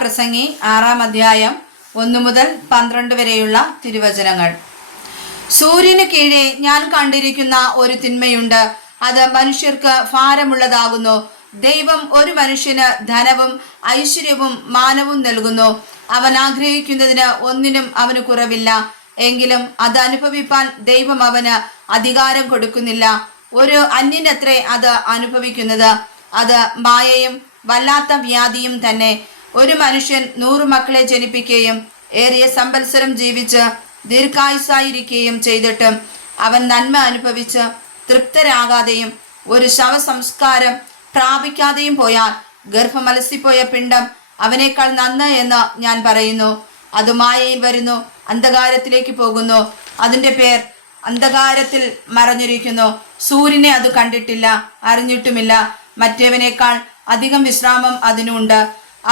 പ്രസംഗി 6-ാം അധ്യായം 1 മുതൽ 12 വരെയുള്ള തിരുവചനങ്ങൾ. സൂര്യന് കീഴെ ഞാൻ കണ്ടിരിക്കുന്ന ഒരു തിന്മയുണ്ട്, അത് മനുഷ്യർക്ക് ഭാരമുള്ളതാകുന്നു. ദൈവം ഒരു മനുഷ്യന് ധനവും ഐശ്വര്യവും മാനവും നൽകുന്നു. അവൻ ആഗ്രഹിക്കുന്നതിന് ഒന്നിനും അവന് കുറവില്ല. എങ്കിലും അത് അനുഭവിപ്പാൻ ദൈവം അവന് അധികാരം കൊടുക്കുന്നില്ല. ഒരു അന്യനത്രേ അത് അനുഭവിക്കുന്നത്. അത് മായയും വല്ലാത്ത വ്യാധിയും തന്നെ. ഒരു മനുഷ്യൻ 100 മക്കളെ ജനിപ്പിക്കുകയും ഏറിയ സംവത്സരം ജീവിച്ച് ദീർഘായുസായിരിക്കുകയും ചെയ്തിട്ടും അവൻ നന്മ അനുഭവിച്ച് തൃപ്തരാകാതെയും ഒരു ശവസംസ്കാരം പ്രാപിക്കാതെയും പോയാൽ ഗർഭമലസിപ്പോയ പിണ്ടം അവനേക്കാൾ നന്ന് എന്ന് ഞാൻ പറയുന്നു. അത് മായയിൽ വരുന്നു, അന്ധകാരത്തിലേക്ക് പോകുന്നു. അതിൻ്റെ പേർ അന്ധകാരത്തിൽ മറഞ്ഞിരിക്കുന്നു. സൂര്യനെ അത് കണ്ടിട്ടില്ല, അറിഞ്ഞിട്ടുമില്ല. മറ്റേവനേക്കാൾ അധികം വിശ്രാമം അതിനുണ്ട്.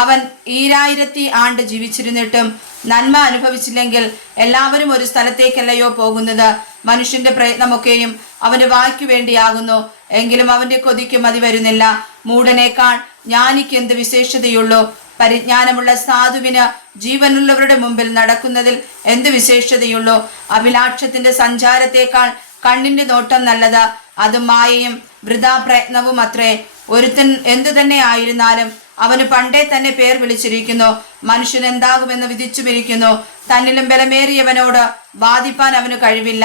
അവൻ 2000 ആണ്ട് ജീവിച്ചിരുന്നിട്ടും നന്മ അനുഭവിച്ചില്ലെങ്കിൽ എല്ലാവരും ഒരു സ്ഥലത്തേക്കല്ലയോ പോകുന്നത്. മനുഷ്യന്റെ പ്രയത്നമൊക്കെയും അവന്റെ വായ്ക്കു വേണ്ടിയാകുന്നു, എങ്കിലും അവന്റെ കൊതിക്ക് മതി വരുന്നില്ല. മൂഢനേക്കാൾ ജ്ഞാനിക്ക് എന്ത് വിശേഷതയുള്ളൂ? പരിജ്ഞാനമുള്ള സാധുവിന് ജീവനുള്ളവരുടെ മുമ്പിൽ നടക്കുന്നതിൽ എന്ത് വിശേഷതയുള്ളൂ? അഭിലാഷത്തിന്റെ സഞ്ചാരത്തേക്കാൾ കണ്ണിന്റെ നോട്ടം നല്ലത്. അത് മായയും വൃഥാ പ്രയത്നവും അത്രേ. ഒരുത്തൻ എന്തു തന്നെ ആയിരുന്നാലും അവന് പണ്ടേ തന്നെ പേർ വിളിച്ചിരിക്കുന്നു. മനുഷ്യൻ എന്താകുമെന്ന് വിധിച്ചുമിരിക്കുന്നു. തന്നിലും ബലമേറിയവനോട് വാദിപ്പാൻ അവന് കഴിവില്ല.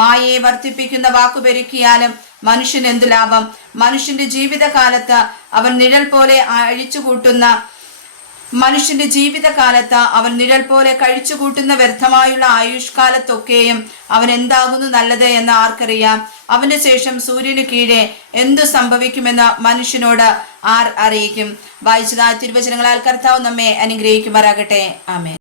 മായയെ വർദ്ധിപ്പിക്കുന്ന വാക്കു പെരുക്കിയാലും മനുഷ്യൻ എന്തു ലാഭം? മനുഷ്യന്റെ ജീവിതകാലത്ത് അവൻ നിഴൽ പോലെ കഴിച്ചുകൂട്ടുന്ന വ്യർത്ഥമായുള്ള ആയുഷ്കാലത്തൊക്കെയും അവൻ എന്താകുന്നു നല്ലത് എന്ന് ആർക്കറിയാം? അവന്റെ ശേഷം സൂര്യന് കീഴെ എന്തു സംഭവിക്കുമെന്ന് മനുഷ്യനോട് ആർ അറിയിക്കും? വായിച്ചതായ തിരുവചനങ്ങളാൽ കർത്താവ് നമ്മെ അനുഗ്രഹിക്കുമാറാകട്ടെ. ആമേൻ.